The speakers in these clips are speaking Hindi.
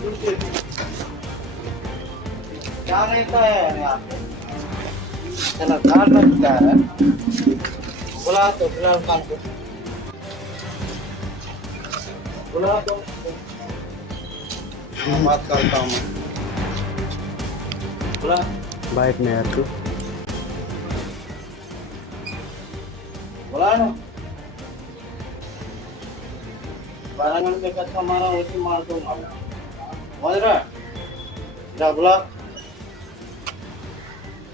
क्या नहीं था है यहाँ पे? चलो घर में क्या है? बुला तो बुला कान को बुला तो बात करता हूँ मैं। बुला बाइक में यार तू बुला ना 12 घंटे का अच्छा मारा वैसे मार दूंगा मैं। समझ रहा है? जा बुला।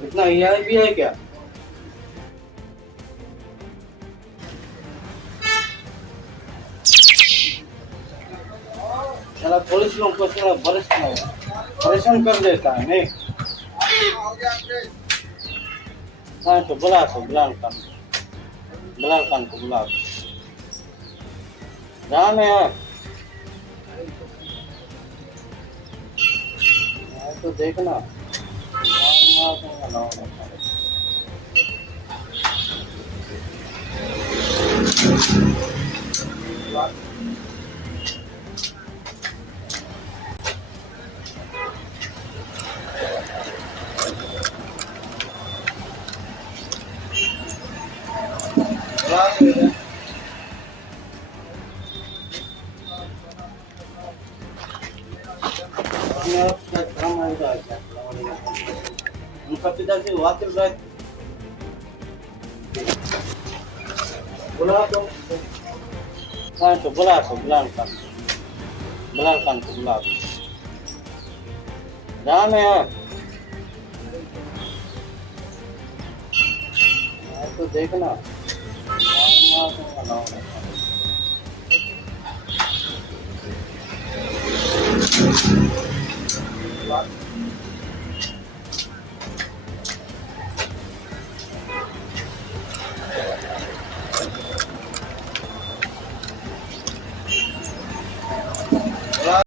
इतना EI भी है क्या? चला पुलिस लोग को थोड़ा परेशान कर देता है नहीं। हाँ तो बुला कान को बुला। राम है यार तो देखना मार दूंगा ना उनका पिताजी वाकिफ रहे बुला तो हाँ तो बुला कान को बुला राम है यार तो देखना मार दूंगा ना